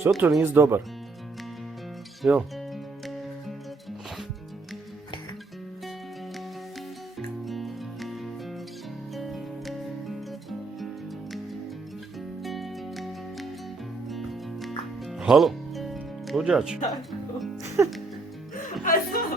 Što to nisi dobar? Jel? Halo? Luđač? Tako. Aj samo